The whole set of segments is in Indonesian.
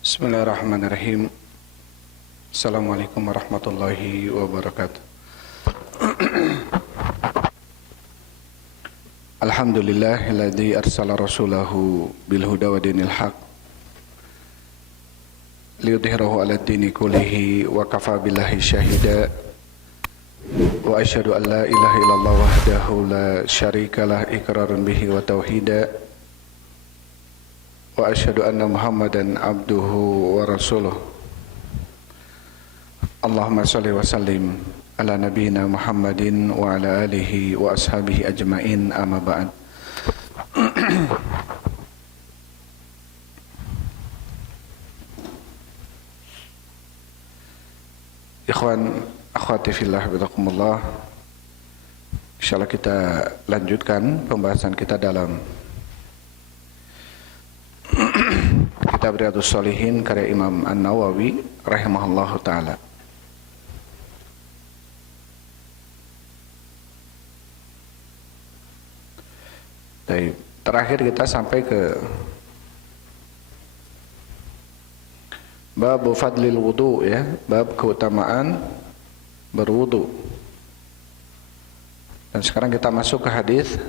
Bismillahirrahmanirrahim. Assalamualaikum warahmatullahi wabarakatuh. Alhamdulillahilladzi arsala rasulahu bil huda wa dinil haq liyudhhirahu 'ala dini kullihi wa kafa billahi syahida wa asyhadu an la ilaha illallah wahdahu la syarikalah iqraran bihi wa tauhida wa asyhadu anna Muhammadan abduhu wa rasuluh. Allahumma shalli wa sallim ala nabiyyina Muhammadin wa ala alihi wa ashabihi ajmain, amma ba'd. Ikhwan akhwati fillah bidakumullah, insyaallah kita lanjutkan pembahasan kita dalam kitab Riyadhus Shalihin karya Imam An-Nawawi rahimahullahu taala. Terakhir kita sampai ke bab fadlil wudu, ya, bab keutamaan berwudu. Dan sekarang kita masuk ke hadis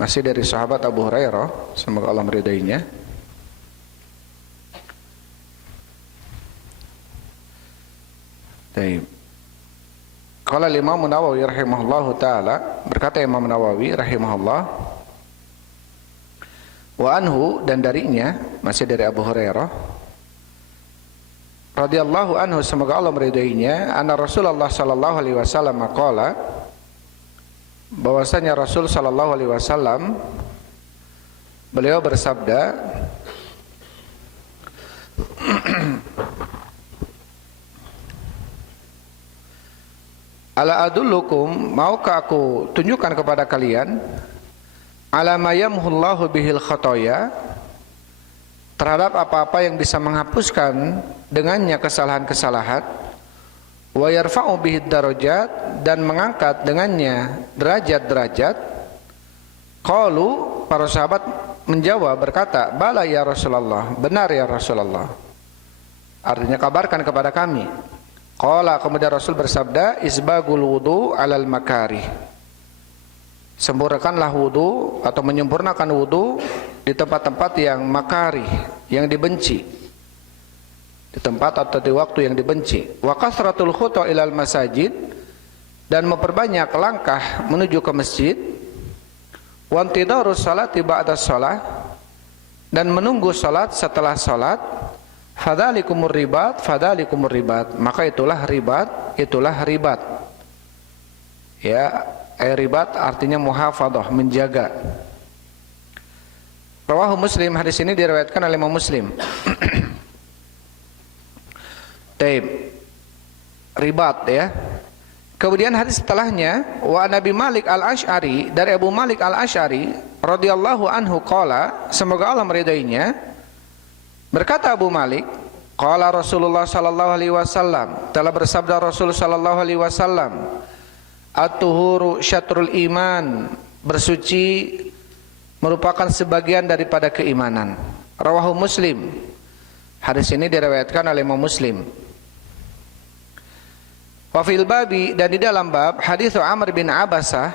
masih dari sahabat Abu Hurairah, semoga Allah meridainya. Baik. Qala Imam Nawawi rahimahullahu taala, berkata Imam Nawawi rahimahullah, wa anhu, dan darinya, masih dari Abu Hurairah radhiyallahu anhu, semoga Allah meridainya, anna Rasulullah sallallahu alaihi wasallam qala, bahwasanya Rasul sallallahu alaihi wasallam beliau bersabda, ala adullukum, maukah aku tunjukkan kepada kalian, ala ma yamhullahu bihil khotoya, terhadap apa-apa yang bisa menghapuskan dengannya kesalahan-kesalahan, wa yarfa'u bihid darajat, dan mengangkat dengannya derajat-derajat. Qalu, para sahabat menjawab berkata, bala ya Rasulullah, benar ya Rasulullah, artinya kabarkan kepada kami. Qala, kemudian Rasul bersabda, isbagul wudu alal makarih, sempurnakanlah wudu atau menyempurnakan wudu di tempat-tempat yang makarih, yang dibenci, di tempat atau di waktu yang dibenci. Wa kasratul khuta ilal masajid, dan memperbanyak langkah menuju ke masjid. Wa intidarus salati ba'da shalah, dan menunggu salat setelah salat. Fadzalikumur ribat, fadzalikumur ribat, maka itulah ribat, itulah ribat. Ya, ribat artinya muhafadzah, menjaga. Rawahu Muslim, hadis ini diriwayatkan oleh Imam Muslim. Taib, ribat, ya. Kemudian hadis setelahnya, wa Nabi Malik Al-Asy'ari, dari Abu Malik Al-Asy'ari radhiyallahu anhu qala, semoga Allah meridainya, berkata Abu Malik, qala Rasulullah sallallahu alaihi wasallam, telah bersabda Rasul sallallahu alaihi wasallam, at-tuhuru syatrul iman, bersuci merupakan sebagian daripada keimanan. Rawahu Muslim, hadis ini diriwayatkan oleh Imam Muslim. Wa fil babi, dan di dalam bab, hadis Amr bin Abasah,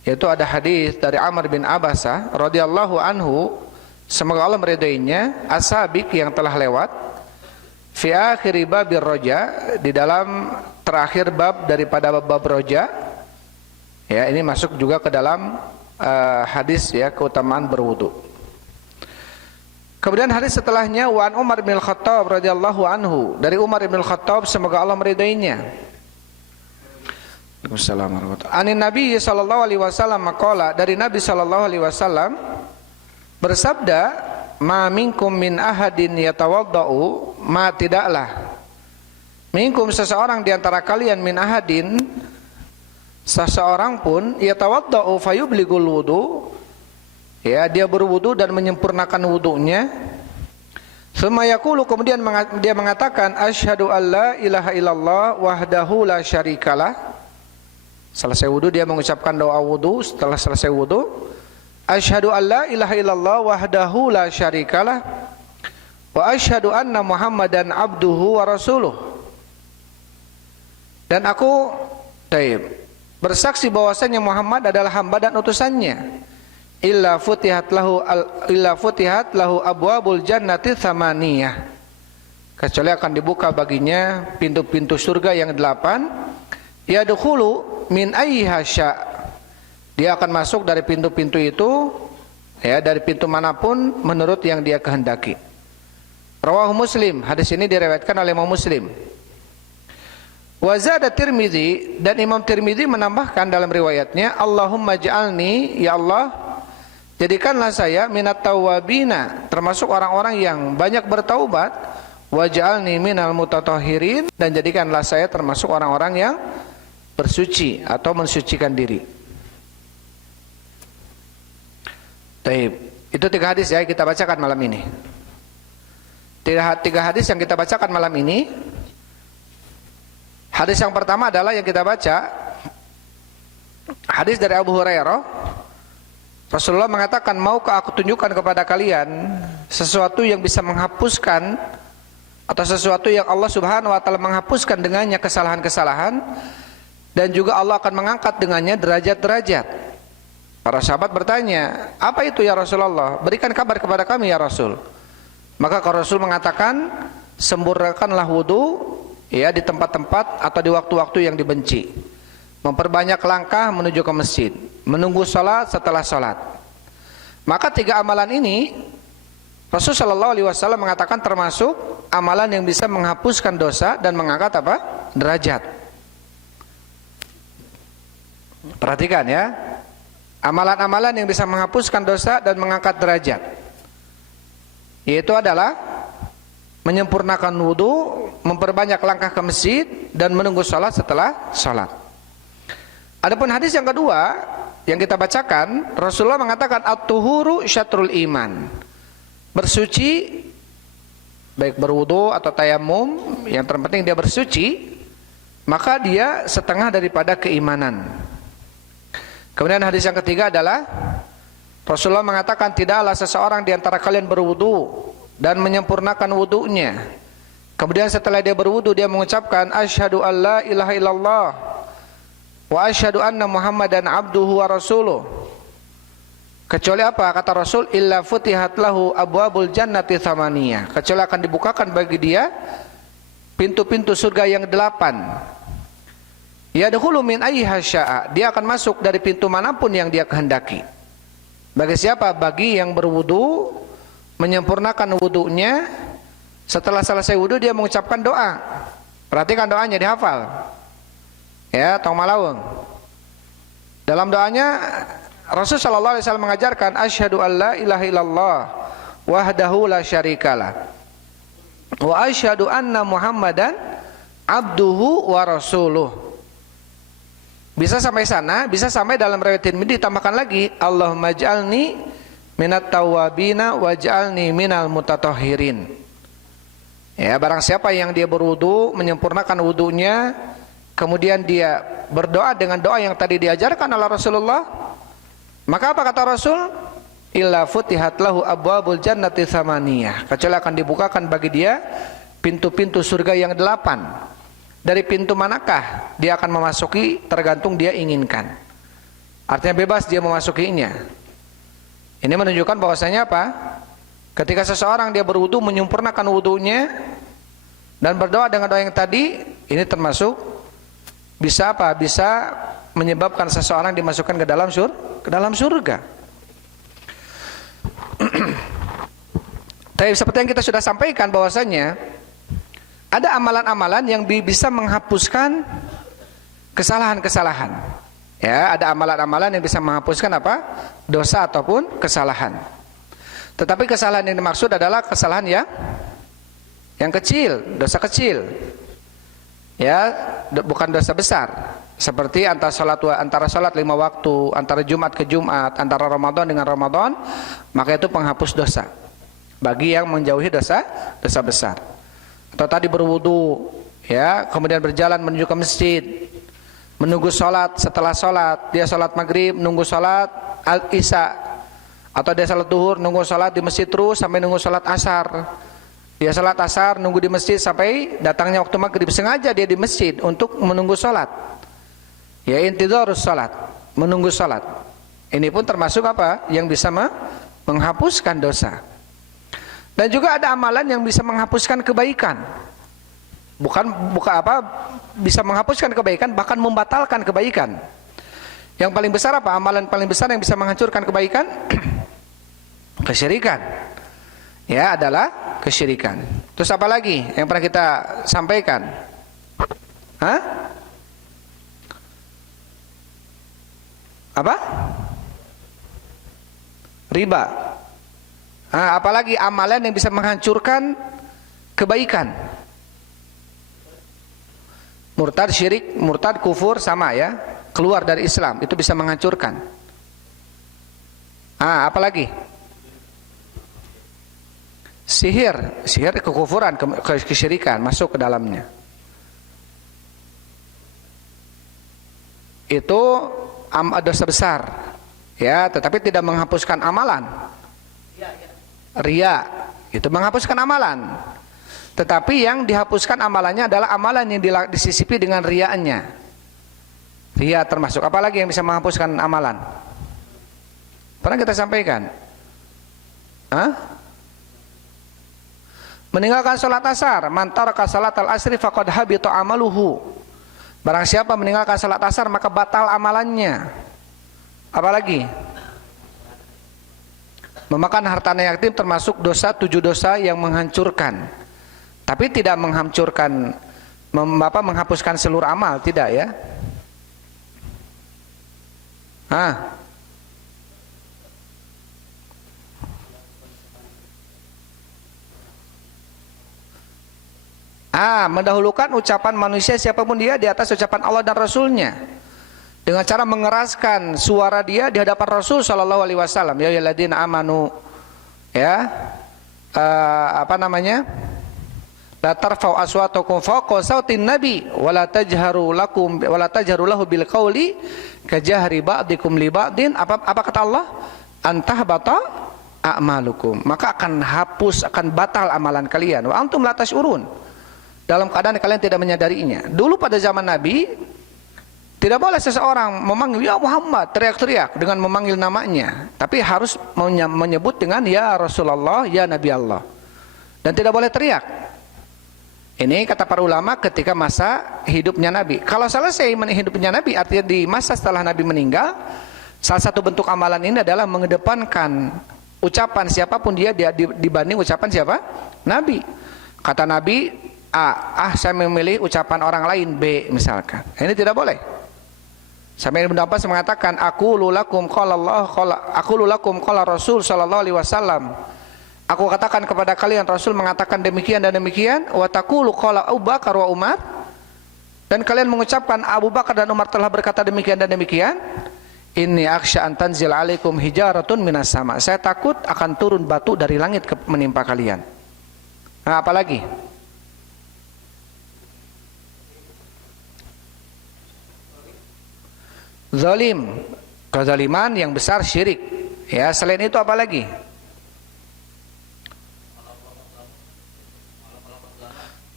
yaitu ada hadis dari Amr bin Abasah radhiyallahu anhu, semoga Allah meridainya, as-sabiq, yang telah lewat, fi akhir babir roja, di dalam terakhir bab daripada bab roja. Ya, ini masuk juga ke dalam hadis, ya, keutamaan berwudu. Kemudian hadis setelahnya, wa an Umar bin Khattab radhiyallahu anhu, dari Umar bin Khattab, semoga Allah meridainya. Waalaikumsalam warahmatullahi wabarakatuh. Anin Nabi sallallahu alaihi wasallam qala, dari Nabi sallallahu alaihi wasallam bersabda, ma minkum min ahadin yatawaddau, ma tidaklah minkum seseorang di antara kalian, min ahadin seseorang pun, yatawaddau fayubligul wudu, ya, dia berwudu dan menyempurnakan wudunya. Tsumma yaqulu, kemudian dia mengatakan, asyhadu alla ilaha illallah wahdahu la syarikalah. Selesai wudu dia mengucapkan doa wudu. Setelah selesai wudu, asyhadu alla ilaha illallah wahdahu la syarikalah wa asyhadu anna Muhammadan abduhu wa rasuluh. Dan aku bersaksi bahwasanya Muhammad adalah hamba dan utusannya. Illa futihat lahu abwabul jannati tsamaniyah. Kecuali akan dibuka baginya pintu-pintu surga yang 8. Yadkhulu min ayyiha sya'. Dia akan masuk dari pintu-pintu itu, ya, dari pintu manapun menurut yang dia kehendaki. Rawahu Muslim. Hadis ini diriwayatkan oleh Imam Muslim. Wa zada Tirmidzi, dan Imam Tirmidzi menambahkan dalam riwayatnya, Allahumma ja'alni, ya Allah, jadikanlah saya minat tawwabina, termasuk orang-orang yang banyak bertaubat, wa ja'alni minal mutatahhirin, dan jadikanlah saya termasuk orang-orang yang bersuci atau mensucikan diri. Taib. Itu 3 hadis ya kita bacakan malam ini. 3 hadis yang kita bacakan malam ini. Hadis yang pertama adalah yang kita baca, hadis dari Abu Hurairah. Rasulullah mengatakan, maukah aku tunjukkan kepada kalian sesuatu yang bisa menghapuskan, atau sesuatu yang Allah Subhanahu wa taala menghapuskan dengannya kesalahan-kesalahan, dan juga Allah akan mengangkat dengannya derajat-derajat. Para sahabat bertanya, apa itu ya Rasulullah? Berikan kabar kepada kami ya Rasul. Maka Rasul mengatakan, sempurnakanlah wudu, ya, di tempat-tempat atau di waktu-waktu yang dibenci. Memperbanyak langkah menuju ke masjid, menunggu salat setelah salat. Maka 3 amalan ini Rasul sallallahu alaihi wasallam mengatakan termasuk amalan yang bisa menghapuskan dosa dan mengangkat apa? Derajat. Perhatikan ya. Amalan-amalan yang bisa menghapuskan dosa dan mengangkat derajat, yaitu adalah menyempurnakan wudu, memperbanyak langkah ke masjid, dan menunggu salat setelah salat. Adapun hadis yang kedua yang kita bacakan, Rasulullah mengatakan at-tuhuru syatrul iman. Bersuci, baik berwudu atau tayamum, yang terpenting dia bersuci, maka dia setengah daripada keimanan. Kemudian hadis yang ketiga adalah Rasulullah mengatakan, tidaklah seseorang di antara kalian berwudu dan menyempurnakan wudunya, kemudian setelah dia berwudu dia mengucapkan asyhadu alla ilaha illallah wa asyhadu anna Muhammadan abduhu wa rasuluh, kecuali apa? Kata Rasul, illa futihat lahu abwabul jannati tsamaniyah, kecuali akan dibukakan bagi dia pintu-pintu surga yang 8. Yadkhulu min ayyiha syaa, dia akan masuk dari pintu manapun yang dia kehendaki. Bagi siapa? Bagi yang berwudu, menyempurnakan wudunya, setelah selesai wudu dia mengucapkan doa. Perhatikan doanya, dihafal. Ya, tong malaweng. Dalam doanya Rasul sallallahu alaihi wasallam mengajarkan asyhadu alla ilaha illallah wahdahu la syarikalah wa asyhadu anna Muhammadan abduhu wa rasuluh. Bisa sampai sana, bisa sampai dalam riwayat Tirmidzi ditambahkan lagi Allahumma ij'alni minat tawwabina waj'alni minal mutatahhirin. Ya, barang siapa yang dia berwudu, menyempurnakan wudunya, kemudian dia berdoa dengan doa yang tadi diajarkan oleh Rasulullah, maka apa kata Rasul? Illa futihat lahu abwabul jannati tsamaniyah, kecuali akan dibukakan bagi dia pintu-pintu surga yang 8. Dari pintu manakah dia akan memasuki tergantung dia inginkan. Artinya bebas dia memasukinya. Ini menunjukkan bahwasanya apa? Ketika seseorang dia berwudu, menyempurnakan wudunya dan berdoa dengan doa yang tadi, ini termasuk bisa apa? Bisa menyebabkan seseorang dimasukkan ke dalam surga. Tapi seperti yang kita sudah sampaikan bahwasanya ada amalan-amalan yang bisa menghapuskan kesalahan-kesalahan. Ya, ada amalan-amalan yang bisa menghapuskan apa? Dosa ataupun kesalahan. Tetapi kesalahan yang dimaksud adalah kesalahan yang kecil, dosa kecil. Ya, bukan dosa besar. Seperti antara salat 5 waktu, antara Jumat ke Jumat, antara Ramadan dengan Ramadan, maka itu penghapus dosa bagi yang menjauhi dosa besar. Atau tadi berwudu, ya, kemudian berjalan menuju ke masjid, menunggu sholat, setelah sholat dia sholat maghrib, nunggu sholat isya, atau dia sholat duhur, nunggu sholat di masjid terus sampai nunggu sholat asar. Dia salat asar, nunggu di masjid sampai datangnya waktu maghrib, sengaja dia di masjid untuk menunggu salat. Ya, intidharus salat, menunggu salat. Ini pun termasuk apa? Yang bisa menghapuskan dosa. Dan juga ada amalan yang bisa menghapuskan kebaikan. Bukan bisa menghapuskan kebaikan, bahkan membatalkan kebaikan. Yang paling besar apa? Amalan paling besar yang bisa menghancurkan kebaikan? Kesyirikan. Ya, adalah kesyirikan. Terus apa lagi yang pernah kita sampaikan? Hah? Apa? Riba. Apalagi amalan yang bisa menghancurkan kebaikan? Murtad, syirik, murtad, kufur sama ya. Keluar dari Islam, itu bisa menghancurkan. Apalagi? Sihir kekufuran, kesyirikan masuk ke dalamnya. Itu dosa besar, ya, tetapi tidak menghapuskan amalan. Ria, itu menghapuskan amalan. Tetapi yang dihapuskan amalannya adalah amalan yang disisipi dengan ria'nya. Ria termasuk. Apalagi yang bisa menghapuskan amalan? Pernah kita sampaikan? Meninggalkan sholat asar, man taraka salatal asri faqad habita amaluhu. Barang siapa meninggalkan sholat asar maka batal amalannya. Apalagi? Memakan harta yatim termasuk dosa 7 dosa yang menghancurkan. Tapi tidak menghancurkan, menghapuskan seluruh amal, tidak ya. Mendahulukan ucapan manusia siapapun dia di atas ucapan Allah dan Rasulnya, dengan cara mengeraskan suara dia di hadapan Rasul Shallallahu Alaihi Wasallam. Ya ayyuhalladzina amanu, ya, la tarfa'u aswatakum fawqa sautin nabi wa la tajharu lahu bil qawli kajahri ba'dikum li ba'din. Apa kata Allah? Antahbata a'malukum, maka akan batal amalan kalian. Wa antum la tash'urun, dalam keadaan kalian tidak menyadarinya. Dulu pada zaman Nabi, tidak boleh seseorang memanggil ya Muhammad, teriak-teriak dengan memanggil namanya, tapi harus menyebut dengan ya Rasulullah, ya Nabi Allah, dan tidak boleh teriak. Ini kata para ulama ketika masa hidupnya Nabi. Kalau selesai hidupnya Nabi, artinya di masa setelah Nabi meninggal, salah satu bentuk amalan ini adalah mengedepankan ucapan siapapun dia dibanding ucapan siapa? Nabi. Kata Nabi, saya memilih ucapan orang lain, B misalkan. Ini tidak boleh. Sampai Ibnu Abbas mengatakan, aku lulakum qala Rasul sallallahu alaihi wasallam. Aku katakan kepada kalian, Rasul mengatakan demikian dan demikian. Wa taqulu qala Abu Bakar wa Umar. Dan kalian mengucapkan Abu Bakar dan Umar telah berkata demikian dan demikian. Inni akhsha an tanzil alaikum hijaratun minas sama. Saya takut akan turun batu dari langit menimpa kalian. Apalagi? Zalim, kezaliman yang besar, syirik. Ya, selain itu apa lagi?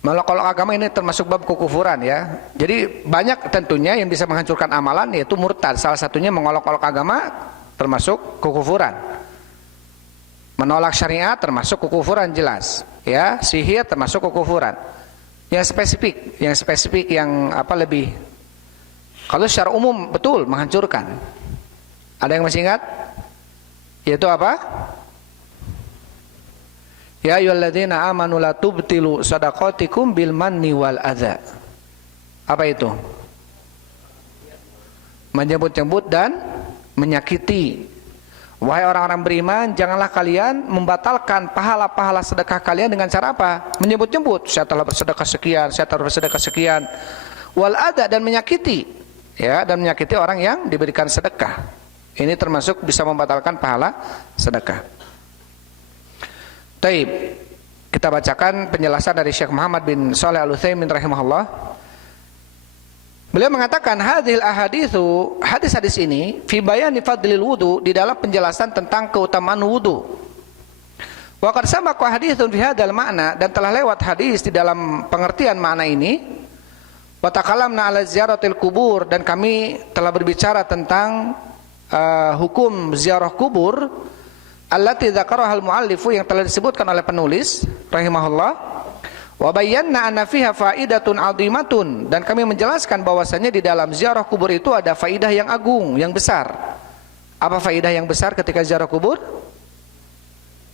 Melokol agama ini termasuk bab kekufuran ya. Jadi banyak tentunya yang bisa menghancurkan amalan, yaitu murtad. Salah satunya mengolok-olok agama termasuk kekufuran. Menolak syariat termasuk kekufuran jelas. Ya, sihir termasuk kekufuran. Yang spesifik yang lebih. Kalau secara umum betul menghancurkan. Ada yang masih ingat? Yaitu apa? Ya ayyuhalladzina amanu la tubtilu shadaqatikum bil manni wal adza. Apa itu? Menyebut-nyebut dan menyakiti. Wahai orang-orang beriman, janganlah kalian membatalkan pahala-pahala sedekah kalian dengan cara apa? Menyebut-nyebut, saya telah bersedekah sekian, saya telah bersedekah sekian. Wal adza, dan menyakiti. Ya, dan menyakiti orang yang diberikan sedekah. Ini termasuk bisa membatalkan pahala sedekah. Taib, kita bacakan penjelasan dari Syekh Muhammad bin Shalih Al-Utsaimin rahimahullah. Beliau mengatakan hadis-hadis ini fi bayani fadlil wudu, di dalam penjelasan tentang keutamaan wudu. Wa qad sabaqa haditsun fi hadzal makna, dan telah lewat hadis di dalam pengertian makna ini. Wa takalamna ala ziyaratil kubur, dan kami telah berbicara tentang hukum ziarah kubur allati dzakaraha al-muallifu, yang telah disebutkan oleh penulis rahimahullah. Wa bayyana anna fiha faidatun 'azimatun, dan kami menjelaskan bahwasanya di dalam ziarah kubur itu ada faidah yang agung, yang besar. Apa faidah yang besar ketika ziarah kubur?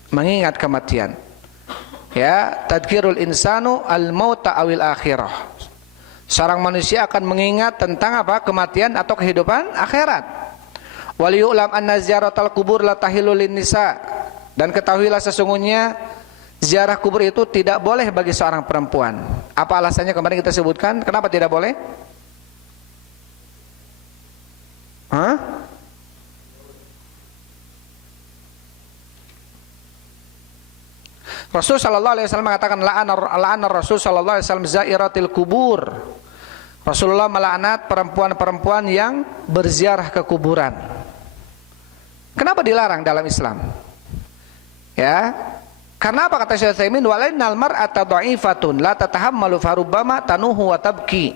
Mengingat kematian. Ya, tadhkirul insanu al-mauta awil akhirah. Seorang manusia akan mengingat tentang apa? Kematian atau kehidupan akhirat. Waliyu'lam anna ziyaratal kubur la tahillu lin-nisa, dan ketahuilah sesungguhnya ziarah kubur itu tidak boleh bagi seorang perempuan. Apa alasannya kemarin kita sebutkan? Kenapa tidak boleh? Rasul sallallahu alaihi wasallam mengatakan la'ana Rasul sallallahu alaihi wasallam zairatil kubur. Rasulullah melaknat perempuan-perempuan yang berziarah ke kuburan. Kenapa dilarang dalam Islam? Ya, karena apa kata Syekh Utsaimin, walainal mar'ata dha'ifatun la tatahammalu farubbama tanuhu wa tabki.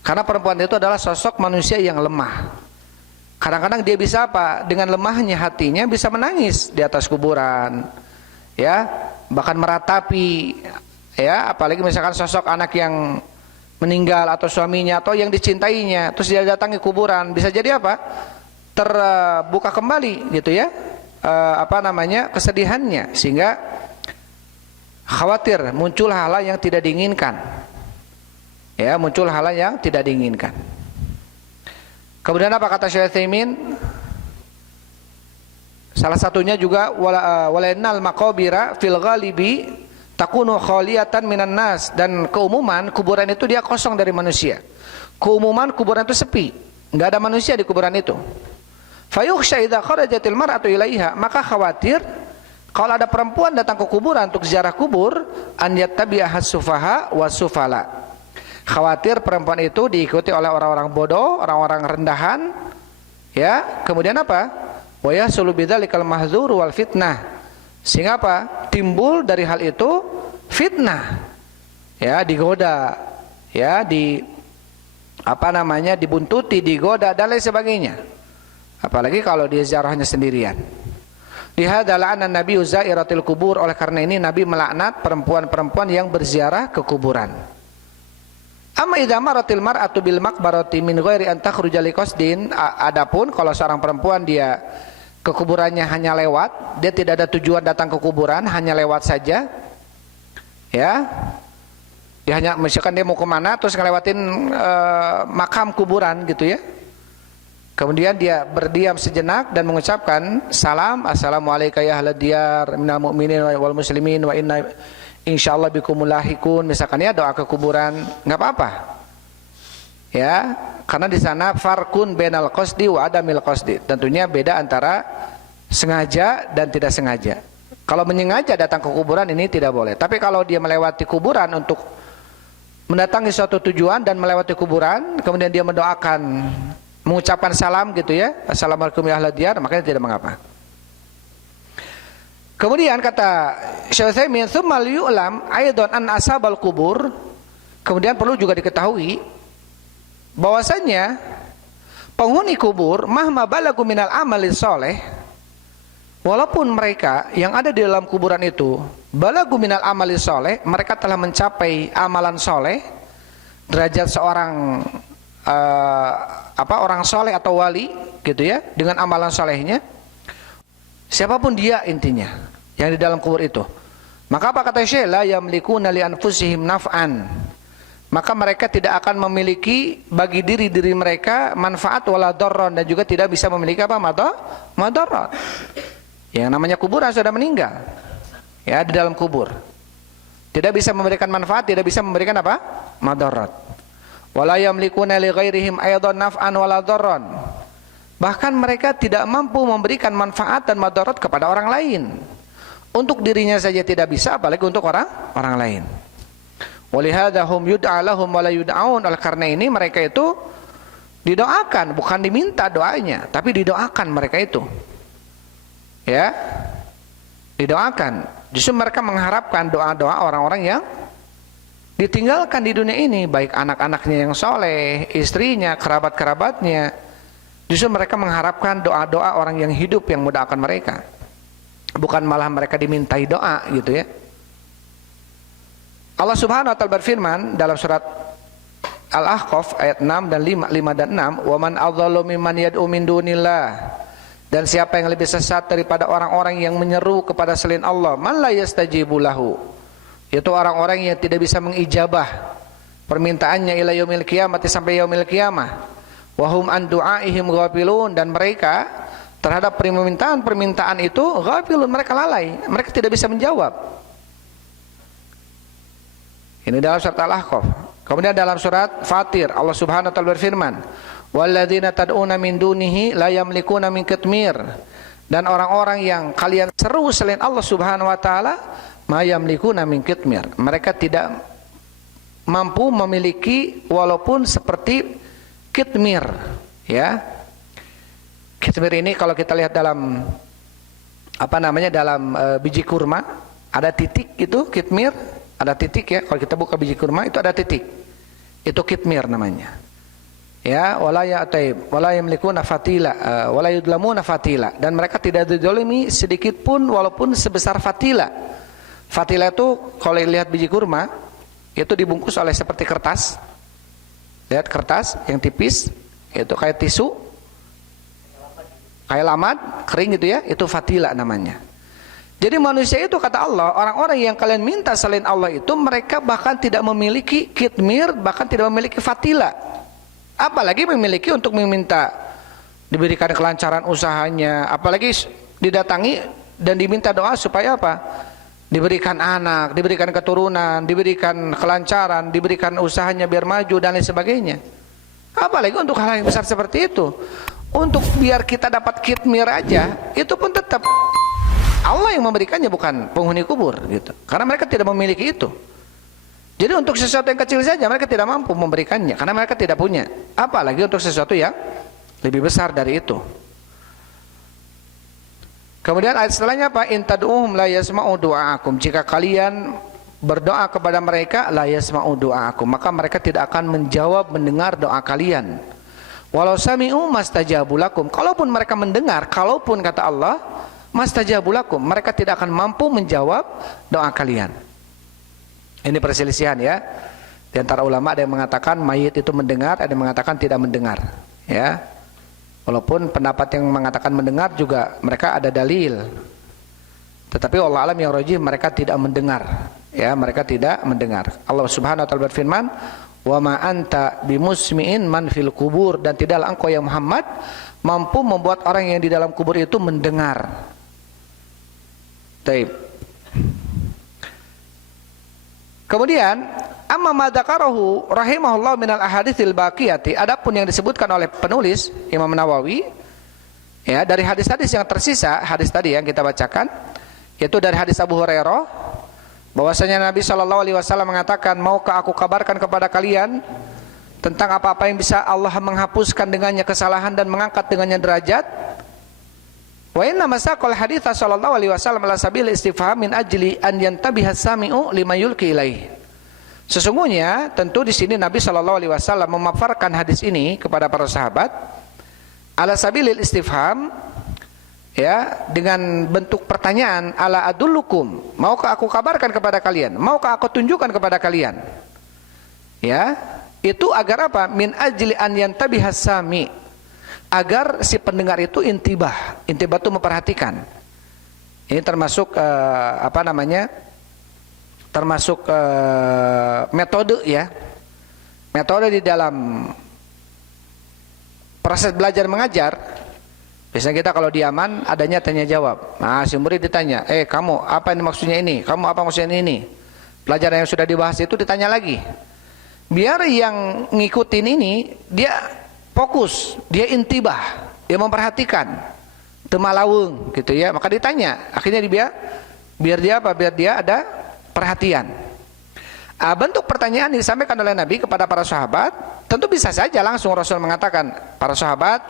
Karena perempuan itu adalah sosok manusia yang lemah. Kadang-kadang dia bisa apa? Dengan lemahnya hatinya bisa menangis di atas kuburan. Ya, bahkan meratapi, ya, apalagi misalkan sosok anak yang meninggal atau suaminya atau yang dicintainya, terus dia datangi kuburan, bisa jadi apa? Terbuka kembali gitu ya, kesedihannya, sehingga khawatir muncul hal-hal yang tidak diinginkan. Ya, muncul hal-hal yang tidak diinginkan. Kemudian apa kata Syekh Utsaimin? Salah satunya juga walainal maqabira fil ghalibi takunu khaliyatan minan nas, dan keumuman kuburan itu dia kosong dari manusia. Keumuman kuburan itu sepi, enggak ada manusia di kuburan itu. Fayukhsha idza kharajatil mar'atu ilaiha, maka khawatir kalau ada perempuan datang ke kuburan untuk ziarah kubur, an yattabi'aha sufaha wasufala. Khawatir perempuan itu diikuti oleh orang-orang bodoh, orang-orang rendahan. Ya, kemudian apa? Wa yahsulu bidzalikal mahdzur wal fitnah. Sehingga apa? Timbul dari hal itu fitnah. Ya, digoda, ya, dibuntuti, digoda dan lain sebagainya. Apalagi kalau dia ziarahnya sendirian. Lihadza la'ana Nabi zairatil kubur, oleh karena ini Nabi melaknat perempuan-perempuan yang berziarah ke kuburan. Amma idza maratil mar'atu bil maqbarati min ghairi an takhruja liqasdin, adapun kalau seorang perempuan dia ke kuburannya hanya lewat, dia tidak ada tujuan datang ke kuburan, hanya lewat saja. Ya. Dia hanya misalkan dia mau kemana terus ngelewatin makam kuburan gitu ya. Kemudian dia berdiam sejenak dan mengucapkan salam, assalamualaikum ya ahlad diyar minal mu'minin wal muslimin wa inna insyaallah bikumul lahiqun, misalkan ya, doa ke kuburan, enggak apa-apa. Ya, karena di sana farqun bainal qasdi wa adamil qasdi. Tentunya beda antara sengaja dan tidak sengaja. Kalau menyengaja datang ke kuburan ini tidak boleh. Tapi kalau dia melewati kuburan untuk mendatangi suatu tujuan dan melewati kuburan, kemudian dia mendoakan, mengucapkan salam gitu ya, assalamualaikum ya ahlad diyar, makanya tidak mengapa. Kemudian kata Syekh Utsaimin, tsummal yu'lam aidan an ashabal kubur, kemudian perlu juga diketahui bahwasanya penghuni kubur mahma balagu minal amali sholeh, walaupun mereka yang ada di dalam kuburan itu balagu minal amali sholeh, mereka telah mencapai amalan sholeh, derajat seorang orang soleh atau wali gitu ya, dengan amalan solehnya, siapapun dia intinya yang di dalam kubur itu, maka apa kata Syekh, la yamlikuna li anfusihim naf'an, maka mereka tidak akan memiliki bagi diri mereka manfaat wala darran, dan juga tidak bisa memiliki apa? Madarat. Yang namanya kuburan sudah meninggal. Ya, di dalam kubur. Tidak bisa memberikan manfaat, tidak bisa memberikan apa? Madarat. Wala yamlikuna li ghairihim aidan naf'an wala darran. Bahkan mereka tidak mampu memberikan manfaat dan madarat kepada orang lain. Untuk dirinya saja tidak bisa, apalagi untuk orang lain. Walihada hum yud'a lahum wa la yud'aun, oleh karena ini mereka itu didoakan, bukan diminta doanya, tapi didoakan mereka itu. Ya. Didoakan. Justru mereka mengharapkan doa-doa orang-orang yang ditinggalkan di dunia ini, baik anak-anaknya yang soleh, istrinya, kerabat-kerabatnya. Justru mereka mengharapkan doa-doa orang yang hidup yang mendoakan mereka. Bukan malah mereka dimintai doa gitu ya. Allah Subhanahu wa taala berfirman dalam surat Al-Ahqaf ayat 6 dan 5 dan 6, "Wa man adzalu mimman yad'u min dunillah." Dan siapa yang lebih sesat daripada orang-orang yang menyeru kepada selain Allah, man la yastajibu lahu. Itu orang-orang yang tidak bisa mengijabah permintaannya ila yaumil qiyamah, sampai yaumil qiyamah. Wa hum an du'aihim ghafilun, dan mereka terhadap permintaan itu ghafilun, mereka lalai, mereka tidak bisa menjawab. Ini dalam surat Al-Ahqaf. Kemudian dalam surat Fatir Allah Subhanahu wa taala berfirman, "Walladzina tad'una min dunihi la yamlikuna min qitmir." Dan orang-orang yang kalian seru selain Allah Subhanahu wa taala, ma yamlikuna min qitmir. Mereka tidak mampu memiliki walaupun seperti qitmir, ya. Qitmir ini kalau kita lihat dalam dalam biji kurma ada titik, itu qitmir. Ada titik ya, kalau kita buka biji kurma itu ada titik. Itu qitmir namanya. Ya, wala yamlikuna fatila, wala yudlamuna fatila, dan mereka tidak dizalimi sedikit pun walaupun sebesar fatila. Fatila itu kalau lihat biji kurma itu dibungkus oleh seperti kertas. Lihat kertas yang tipis, itu kayak tisu, kayak lamad, kering gitu ya, itu fatila namanya. Jadi manusia itu kata Allah, orang-orang yang kalian minta selain Allah itu mereka bahkan tidak memiliki qitmir, bahkan tidak memiliki fatila. Apalagi memiliki untuk meminta diberikan kelancaran usahanya, apalagi didatangi dan diminta doa supaya apa? Diberikan anak, diberikan keturunan, diberikan kelancaran, diberikan usahanya biar maju dan lain sebagainya. Apalagi untuk hal yang besar seperti itu. Untuk biar kita dapat qitmir aja, itu pun tetap Allah yang memberikannya, bukan penghuni kubur gitu. Karena mereka tidak memiliki itu. Jadi untuk sesuatu yang kecil saja mereka tidak mampu memberikannya karena mereka tidak punya. Apalagi untuk sesuatu yang lebih besar dari itu. Kemudian ayat setelahnya apa? In tad'uhum la yasma'u du'aakum. Jika kalian berdoa kepada mereka, la yasma'u du'aakum, maka mereka tidak akan menjawab, mendengar doa kalian. Walau sami'u mastajabu lakum. Kalaupun mereka mendengar, kalaupun kata Allah, mastajabu lakum, mereka tidak akan mampu menjawab doa kalian. Ini perselisihan ya. Di antara ulama ada yang mengatakan mayit itu mendengar, ada yang mengatakan tidak mendengar, ya. Walaupun pendapat yang mengatakan mendengar juga mereka ada dalil. Tetapi Allah alam yang rajih mereka tidak mendengar, ya, mereka tidak mendengar. Allah Subhanahu wa taala berfirman, "Wa ma anta bimusmi'in man fil kubur," dan tidaklah engkau ya Muhammad mampu membuat orang yang di dalam kubur itu mendengar. Taib. Kemudian amma ma dzakarahu rahimahullah minal ahaditsil baqiyati, adapun yang disebutkan oleh penulis Imam Nawawi ya dari hadis-hadis yang tersisa, hadis tadi yang kita bacakan yaitu dari hadis Abu Hurairah bahwasanya Nabi SAW mengatakan, maukah aku kabarkan kepada kalian tentang apa-apa yang bisa Allah menghapuskan dengannya kesalahan dan mengangkat dengannya derajat? Wa inna masaqal hadits sallallahu alaihi wasallam ala sabil istifham min ajli an yantabiha sami'u lima yulqi ilaih. Sesungguhnya tentu di sini Nabi sallallahu alaihi wasallam memaparkan hadis ini kepada para sahabat ala sabilil istifham, ya, dengan bentuk pertanyaan, ala adullukum, maukah aku kabarkan kepada kalian, maukah aku tunjukkan kepada kalian, ya, itu agar apa? Min ajli an yantabiha sami, agar si pendengar itu intibah itu memperhatikan. Ini termasuk termasuk metode ya, metode di dalam proses belajar mengajar. Biasanya kita kalau diaman adanya tanya jawab. Nah, si murid ditanya, kamu apa ini maksudnya ini? Kamu apa maksudnya ini? Pelajaran yang sudah dibahas itu ditanya lagi. Biar yang ngikutin ini dia fokus, dia intibah, dia memperhatikan, temalawung gitu ya. Maka ditanya, akhirnya biar dia apa? Biar dia ada perhatian. Bentuk pertanyaan yang disampaikan oleh Nabi kepada para sahabat, tentu bisa saja langsung Rasul mengatakan, para sahabat,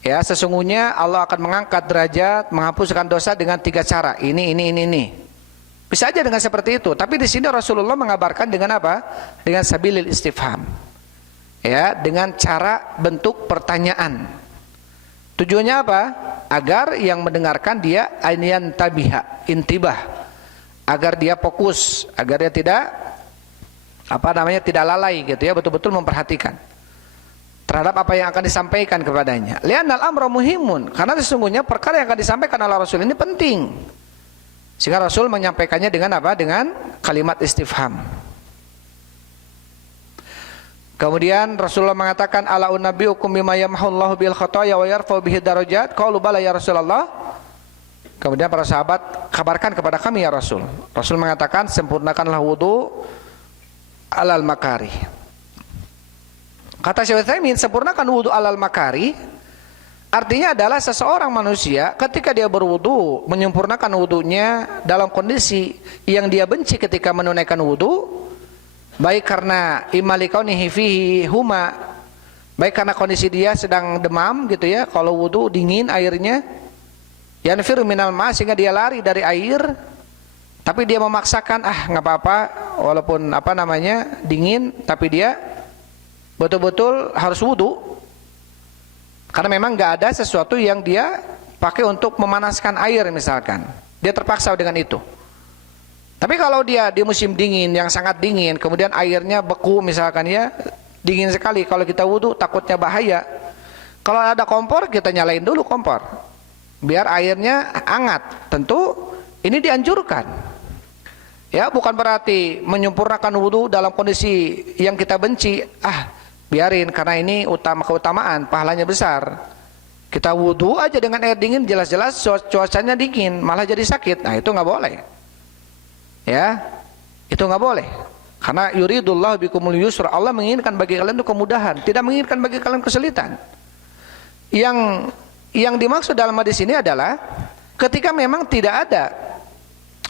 ya, sesungguhnya Allah akan mengangkat derajat, menghapuskan dosa dengan 3 cara. Ini. Bisa aja dengan seperti itu, tapi di sini Rasulullah mengabarkan dengan apa? Dengan sabilil istifham. Ya, dengan cara bentuk pertanyaan. Tujuannya apa? Agar yang mendengarkan dia ainian tabiha, intibah. Agar dia fokus, agar dia tidak tidak lalai gitu ya, betul-betul memperhatikan terhadap apa yang akan disampaikan kepadanya. Li'annal amra muhimun, karena sesungguhnya perkara yang akan disampaikan oleh Rasul ini penting. Sehingga Rasul menyampaikannya dengan apa? Dengan kalimat istifham. Kemudian Rasulullah mengatakan, ala unabbiukum bima yamhullahu bil khataaya wa yarfa'u bihi darajat. Qalu bala ya Rasulullah. Kemudian para sahabat, kabarkan kepada kami ya Rasul. Rasul mengatakan, sempurnakanlah wudu alal makari. Kata Syekh Utsaimin, sempurnakan wudu alal makari artinya adalah seseorang manusia ketika dia berwudu, menyempurnakan wudunya dalam kondisi yang dia benci ketika menunaikan wudu, baik karena imalikaunihi fihi huma, baik karena kondisi dia sedang demam gitu ya, kalau wudu dingin airnya, yanfiru minal ma, sehingga dia lari dari air, tapi dia memaksakan nggak apa-apa walaupun dingin, tapi dia betul-betul harus wudu karena memang nggak ada sesuatu yang dia pakai untuk memanaskan air misalkan, dia terpaksa dengan itu. Tapi kalau dia di musim dingin yang sangat dingin, kemudian airnya beku misalkan ya, dingin sekali, kalau kita wudu takutnya bahaya. Kalau ada kompor, kita nyalain dulu kompor biar airnya hangat. Tentu ini dianjurkan ya, bukan berarti menyempurnakan wudu dalam kondisi yang kita benci, biarin karena ini keutamaan, pahalanya besar. Kita wudu aja dengan air dingin, jelas-jelas cuacanya dingin, malah jadi sakit. Nah itu nggak boleh. Ya, itu nggak boleh. Karena yuridullahu bikumul yusra, Allah menginginkan bagi kalian itu kemudahan, tidak menginginkan bagi kalian kesulitan. Yang dimaksud dalam hadis ini adalah ketika memang tidak ada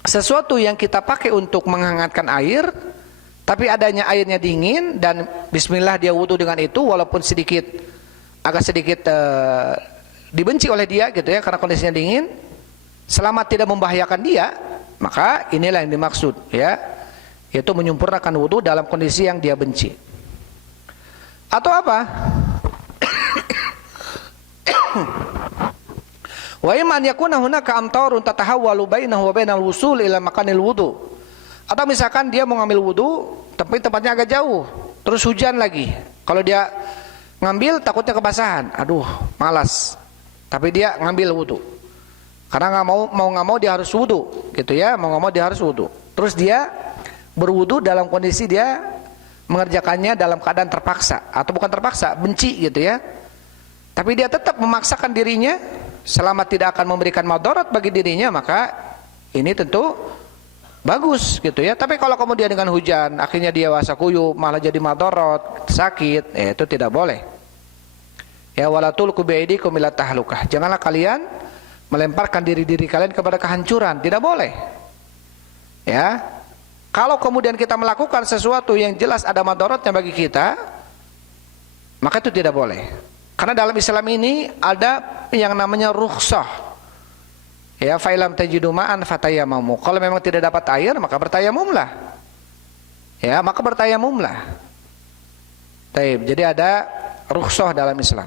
sesuatu yang kita pakai untuk menghangatkan air, tapi adanya airnya dingin dan bismillah dia wudu dengan itu, walaupun agak sedikit dibenci oleh dia gitu ya, karena kondisinya dingin, selama tidak membahayakan dia, maka inilah yang dimaksud ya, yaitu menyempurnakan wudu dalam kondisi yang dia benci. Atau apa? Wa imma an yakuna hunaka amtarun tatahawwalu bainahu wa bainal wusul ila makanil wudu. Atau misalkan dia mau ngambil wudu tapi tempatnya agak jauh, terus hujan lagi. Kalau dia ngambil takutnya kebasahan, malas. Tapi dia ngambil wudu karena nggak mau dia harus wudu gitu ya, mau nggak mau dia harus wudu. Terus dia berwudu dalam kondisi dia mengerjakannya dalam keadaan terpaksa atau bukan terpaksa, benci gitu ya. Tapi dia tetap memaksakan dirinya selama tidak akan memberikan madarat bagi dirinya, maka ini tentu bagus gitu ya. Tapi kalau kemudian dengan hujan akhirnya dia wasa kuyup, malah jadi madarat, sakit, itu tidak boleh. Ya, wala tulqu biaidikum ila tahlukah. Janganlah kalian melemparkan diri kalian kepada kehancuran, tidak boleh. Ya. Kalau kemudian kita melakukan sesuatu yang jelas ada madaratnya bagi kita, maka itu tidak boleh. Karena dalam Islam ini ada yang namanya rukhsah. Ya, fa'ilam tajidu ma'an fatayamamu. Kalau memang tidak dapat air, maka bertayamumlah. Ya, maka bertayamumlah. Taib. Jadi ada rukhsah dalam Islam.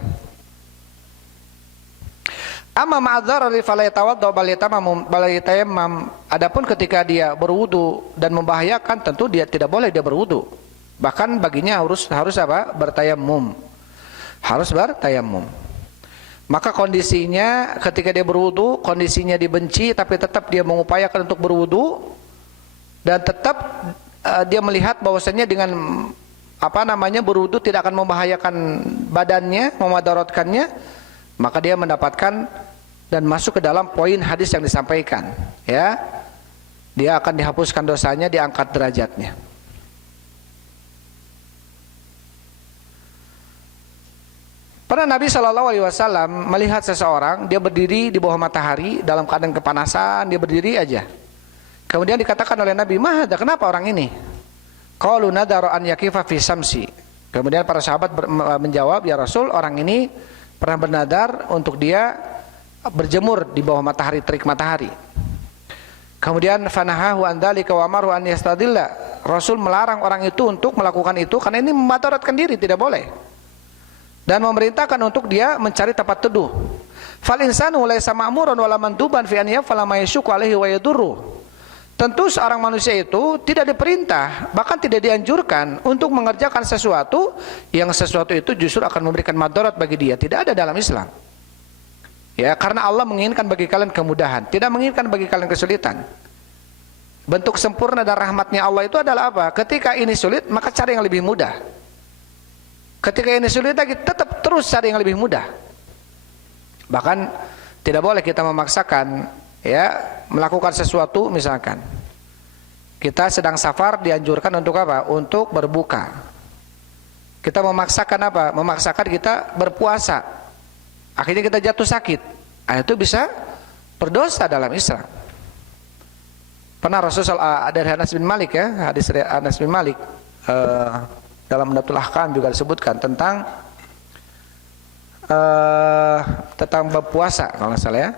Amma ma'adzarari falayatawadda balayatayammam. Adapun ketika dia berwudu dan membahayakan, tentu dia tidak boleh dia berwudu. Bahkan baginya harus apa? Bertayamum. Harus bertayamum. Maka kondisinya ketika dia berwudu, kondisinya dibenci tapi tetap dia mengupayakan untuk berwudu dan tetap dia melihat bahwasanya dengan berwudu tidak akan membahayakan badannya, memadaratkannya, maka dia mendapatkan dan masuk ke dalam poin hadis yang disampaikan, ya. Dia akan dihapuskan dosanya, diangkat derajatnya. Pernah Nabi SAW melihat seseorang, dia berdiri di bawah matahari dalam keadaan kepanasan, dia berdiri aja. Kemudian dikatakan oleh Nabi, "Mahada, kenapa orang ini?" Qalu nadara an yakifa fi samsi. Kemudian para sahabat menjawab, "Ya Rasul, orang ini pernah bernadar untuk dia berjemur di bawah matahari, terik matahari." Kemudian fanahahu an dzalika wa amaru an yastadilla. Rasul melarang orang itu untuk melakukan itu karena ini memadaratkan diri, tidak boleh. Dan memerintahkan untuk dia mencari tempat teduh. Fal insanu laysa ma'muran wala manduban fi an yaf'ala ma yashqu alaihi wa yadurru. Tentu seorang manusia itu tidak diperintah, bahkan tidak dianjurkan untuk mengerjakan sesuatu yang sesuatu itu justru akan memberikan madarat bagi dia. Tidak ada dalam Islam. Ya, karena Allah menginginkan bagi kalian kemudahan, tidak menginginkan bagi kalian kesulitan. Bentuk sempurna dan rahmatnya Allah itu adalah apa? Ketika ini sulit, maka cari yang lebih mudah. Ketika ini sulit lagi, tetap terus cari yang lebih mudah. Bahkan tidak boleh kita memaksakan, ya, melakukan sesuatu. Misalkan kita sedang safar, dianjurkan untuk apa? Untuk berbuka. Kita memaksakan apa? Memaksakan kita berpuasa. Akhirnya kita jatuh sakit. Nah, itu bisa berdosa dalam Islam. Pernah Rasulullah dari Anas bin Malik, ya, hadis dari Anas bin Malik dalam Umdatul Ahkam juga disebutkan tentang berpuasa kalau nggak salah, ya.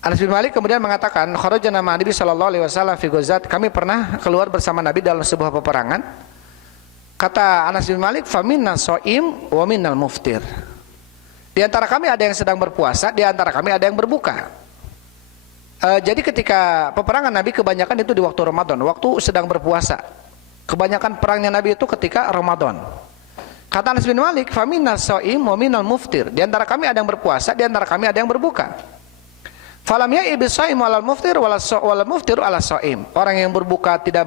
Anas bin Malik kemudian mengatakan, kharajana ma'a Nabi sallallahu alaihi wasallam fi ghazat, kami pernah keluar bersama Nabi dalam sebuah peperangan. Kata Anas bin Malik, faminna shaim wa minnal muftir. Di antara kami ada yang sedang berpuasa, di antara kami ada yang berbuka. Jadi ketika peperangan Nabi kebanyakan itu di waktu Ramadan, waktu sedang berpuasa. Kebanyakan perangnya Nabi itu ketika Ramadan. Kata Anas bin Malik, faminna shaim wa minnal muftir. Di antara kami ada yang berpuasa, di antara kami ada yang berbuka. Falam ya'ibi shaim walal muftir wal muftir ala shaim. Orang yang berbuka tidak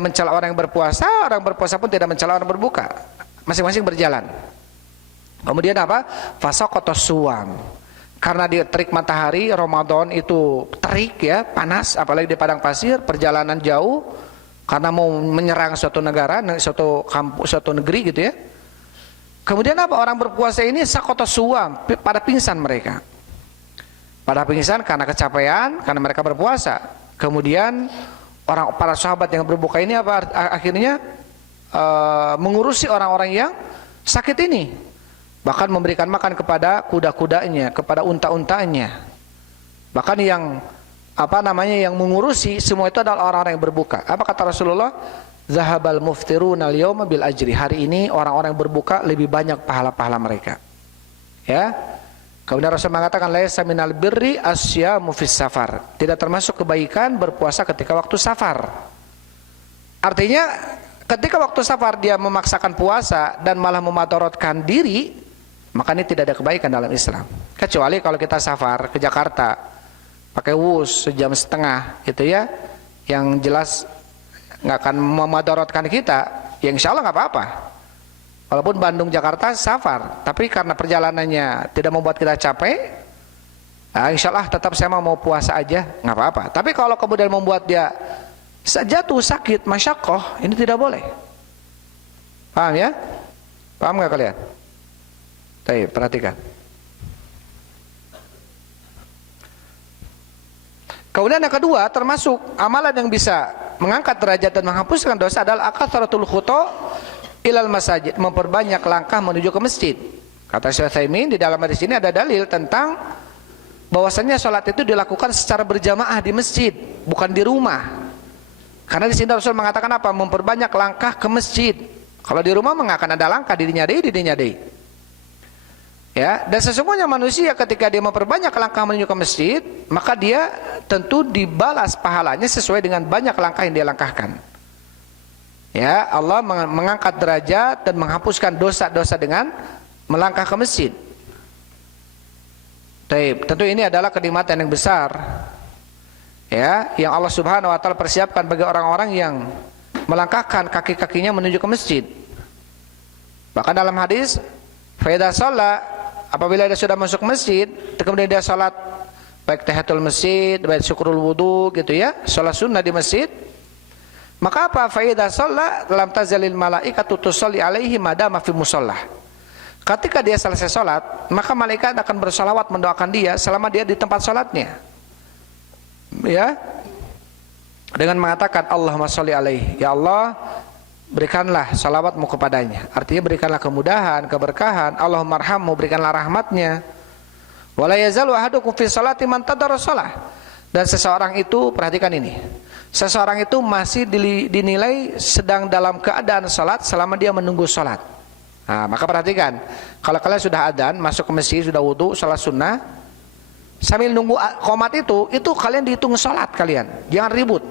mencela orang yang berpuasa, orang berpuasa pun tidak mencela orang berbuka. Masing-masing berjalan. Kemudian apa? Fasaqatas suam. Karena dia terik matahari, Ramadan itu terik, ya, panas, apalagi di padang pasir, perjalanan jauh karena mau menyerang suatu negara, suatu kampus, suatu negeri gitu, ya. Kemudian apa? Orang berpuasa ini saqatas suam, pada pingsan mereka. Pada pingsan karena kecapean, karena mereka berpuasa. Kemudian para sahabat yang berbuka ini apa? Akhirnya mengurusi orang-orang yang sakit ini. Bahkan memberikan makan kepada kuda-kudanya, kepada unta-untanya. Bahkan yang yang mengurusi semua itu adalah orang-orang yang berbuka. Apa kata Rasulullah? Zahabal muftiruna al-yawma bil ajri. Hari ini orang-orang yang berbuka lebih banyak pahala-pahala mereka. Ya. Kemudian Rasul mengatakan laisa minal birri asyamu fis safar. Tidak termasuk kebaikan berpuasa ketika waktu safar. Artinya ketika waktu safar dia memaksakan puasa dan malah memadaratkan diri, maka ini tidak ada kebaikan dalam Islam. Kecuali kalau kita safar ke Jakarta pakai wus sejam setengah gitu, ya, yang jelas nggak akan memadaratkan kita, ya insya Allah nggak apa-apa. Walaupun Bandung Jakarta safar, tapi karena perjalanannya tidak membuat kita capek, nah, insya Allah tetap saya mau puasa aja, nggak apa-apa. Tapi kalau kemudian membuat dia jatuh sakit, masyakoh, ini tidak boleh. Paham, ya? Paham nggak kalian? Baik, perhatikan. Kemudian yang kedua, termasuk amalan yang bisa mengangkat derajat dan menghapuskan dosa adalah akatsaratul khuta ilal masajid, memperbanyak langkah menuju ke masjid. Kata Syekh Utsaimin, di dalam hadis ini ada dalil tentang bahwasannya sholat itu dilakukan secara berjamaah di masjid, bukan di rumah. Karena di sini Rasul mengatakan apa? Memperbanyak langkah ke masjid. Kalau di rumah nggak akan ada langkah, dirinya deh. Ya, dan sesungguhnya manusia ketika dia memperbanyak langkah menuju ke masjid, maka dia tentu dibalas pahalanya sesuai dengan banyak langkah yang dia langkahkan. Ya, Allah mengangkat derajat dan menghapuskan dosa-dosa dengan melangkah ke masjid. Tentu ini adalah kenikmatan yang besar, ya, yang Allah Subhanahu wa taala persiapkan bagi orang-orang yang melangkahkan kaki-kakinya menuju ke masjid. Bahkan dalam hadis, fa idza shalla, apabila dia sudah masuk masjid, kemudian dia salat baik tahiyatul masjid, baik syukrul wudu gitu, ya, salat sunnah di masjid, maka apa? Fa idza shalla lam tazalil malaikatu tusalli alaihi madama fi mushallah. Ketika dia selesai salat, maka malaikat akan bersalawat mendoakan dia selama dia di tempat salatnya. Ya. Dengan mengatakan Allahumma sholli alaihi, ya Allah, berikanlah salawatmu kepadanya. Artinya berikanlah kemudahan, keberkahan. Allahumma arhamhu, berikanlah rahmatnya. Wala yazalu ahadukum fi sholati man tadara shalah. Dan seseorang itu, perhatikan ini, seseorang itu masih dinilai sedang dalam keadaan salat selama dia menunggu salat. Nah, maka perhatikan, kalau kalian sudah adzan, masuk ke masjid, sudah wudu, salat sunnah, sambil nunggu qomat itu kalian dihitung salat kalian. Jangan ribut.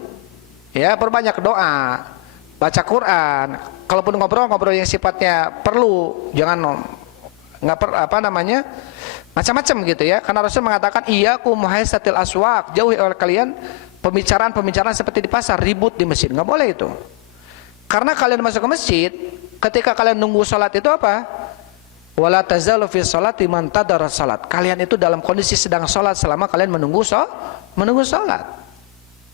Ya, perbanyak doa, baca Quran. Kalaupun ngobrol yang sifatnya perlu, jangan macam-macam gitu ya. Karena Rasul mengatakan iyyakum muhaisatil aswaq, jauhi oleh kalian pembicaraan seperti di pasar, ribut di masjid, nggak boleh itu. Karena kalian masuk ke masjid, ketika kalian nunggu salat itu apa? Wala tazalu fi sholati man tadara salat. Kalian itu dalam kondisi sedang salat selama kalian menunggu salat.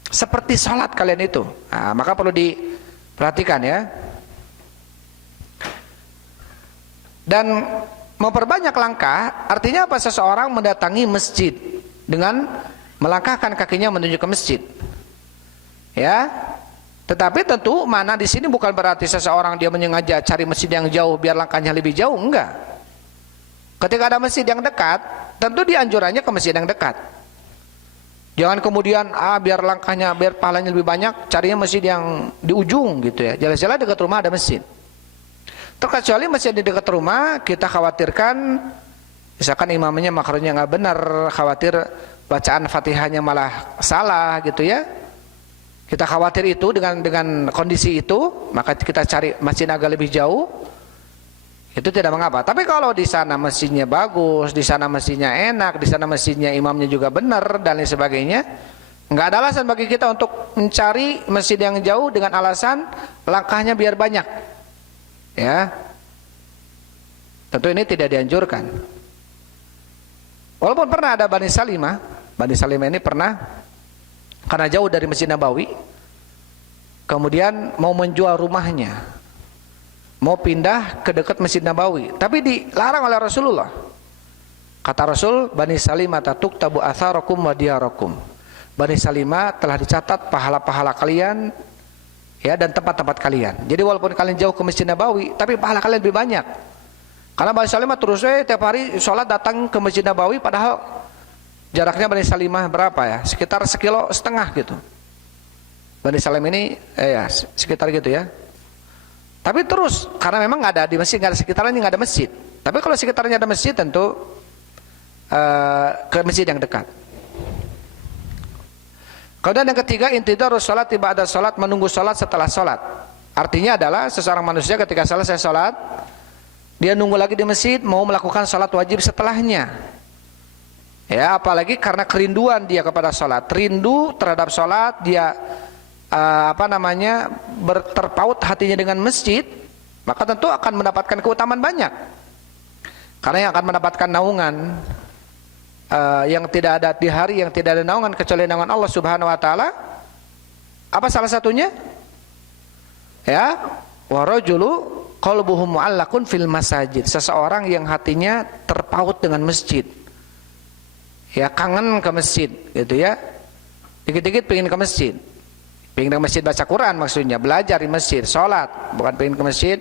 Seperti salat kalian itu. Nah, maka perlu diperhatikan ya. Dan memperbanyak langkah, artinya apa? Seseorang mendatangi masjid dengan melangkahkan kakinya menuju ke masjid. Ya. Tetapi tentu mana di sini bukan berarti seseorang dia menyengaja cari masjid yang jauh biar langkahnya lebih jauh, enggak. Ketika ada masjid yang dekat, tentu dianjurannya ke masjid yang dekat. Jangan kemudian biar langkahnya, biar pahalanya lebih banyak, carinya masjid yang di ujung gitu ya. Jelas-jelas dekat rumah ada masjid. Terkecuali masjid di dekat rumah, kita khawatirkan misalkan imamnya makhrajnya nggak benar, khawatir bacaan Fatihahnya malah salah gitu ya. Kita khawatir itu dengan kondisi itu, maka kita cari masjid agak lebih jauh. Itu tidak mengapa. Tapi kalau di sana masjidnya bagus, di sana masjidnya enak, di sana masjidnya imamnya juga benar dan lain sebagainya, nggak ada alasan bagi kita untuk mencari masjid yang jauh dengan alasan langkahnya biar banyak. Ya, tentu ini tidak dianjurkan. Walaupun pernah ada Bani Salimah ini pernah karena jauh dari Masjid Nabawi, kemudian mau menjual rumahnya, mau pindah ke dekat Masjid Nabawi, tapi dilarang oleh Rasulullah. Kata Rasul, Bani Salimah tuktabu atharakum wa diyarakum. Bani Salimah telah dicatat pahala-pahala kalian, ya, dan tempat-tempat kalian. Jadi walaupun kalian jauh ke Masjid Nabawi, tapi pahala kalian lebih banyak. Karena Bani Salimah terus tiap hari sholat datang ke Masjid Nabawi, padahal jaraknya Bani Salimah berapa ya? Sekitar 1,5 kilo gitu. Bani Salim ini ya sekitar gitu ya. Tapi terus karena memang nggak ada di masjid, nggak ada sekitarnya, nggak ada masjid. Tapi kalau sekitarnya ada masjid tentu ke masjid yang dekat. Kemudian yang ketiga, intidarus salat ba'da salat, menunggu salat setelah salat. Artinya adalah seseorang manusia ketika selesai salat, dia nunggu lagi di masjid mau melakukan salat wajib setelahnya. Ya, apalagi karena kerinduan dia kepada salat, rindu terhadap salat, dia terpaut hatinya dengan masjid, maka tentu akan mendapatkan keutamaan banyak. Karena yang akan mendapatkan naungan yang tidak ada di hari yang tidak ada naungan kecuali naungan Allah Subhanahu wa taala. Apa salah satunya? Ya, wa rajulu qalbuhu mu'allaqun fil masajid. Seseorang yang hatinya terpaut dengan masjid. Ya, kangen ke masjid gitu ya. Dikit-dikit pengen ke masjid. Pengen ke masjid baca Quran maksudnya, belajar di masjid, salat, bukan pengen ke masjid.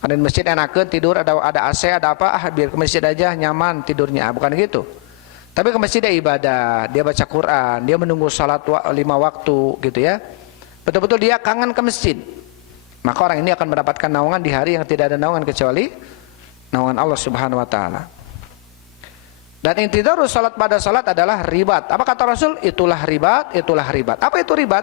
Karena di masjid enakeun tidur, ada AC, ada apa, biar ke masjid aja nyaman tidurnya, bukan gitu. Tapi ke masjid dia ibadah, dia baca Quran, dia menunggu salat 5 waktu gitu ya. Betul-betul dia kangen ke masjid. Maka orang ini akan mendapatkan naungan di hari yang tidak ada naungan kecuali naungan Allah Subhanahu wa taala. Dan intidarus salat pada salat adalah ribat. Apa kata Rasul? Itulah ribat, itulah ribat. Apa itu ribat?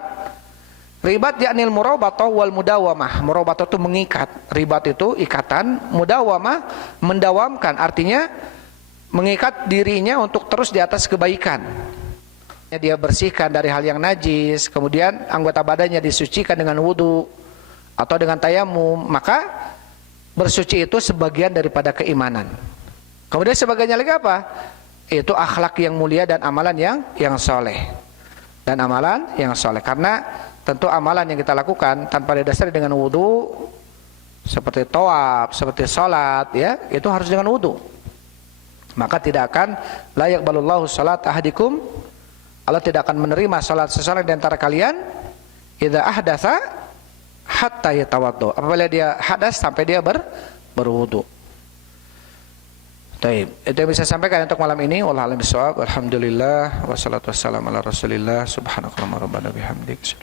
Ribat yaknil murabatah wal mudawamah. Murabatah itu mengikat, ribat itu ikatan, mudawamah mendawamkan, artinya mengikat dirinya untuk terus di atas kebaikan. Dia bersihkan dari hal yang najis, kemudian anggota badannya disucikan dengan wudu atau dengan tayamum, maka bersuci itu sebagian daripada keimanan. Kemudian sebagiannya lagi apa? Itu akhlak yang mulia dan amalan yang soleh. Dan amalan yang soleh, karena tentu amalan yang kita lakukan tanpa didasari dengan wudu, seperti tawaf, seperti sholat, ya, itu harus dengan wudu. Maka tidak akan layak balullahu salat ahadikum, Allah tidak akan menerima salat seseorang di antara kalian idza ahdatsa hatta yatawaddo, apabila dia hadas sampai dia berwudu. Taib. Itu yang bisa sampaikan untuk malam ini. Wallahu a'lam bishawab. Alhamdulillah wassalatu wassalamu ala Rasulillah. Subhanakallahumma rabbana bihamdik.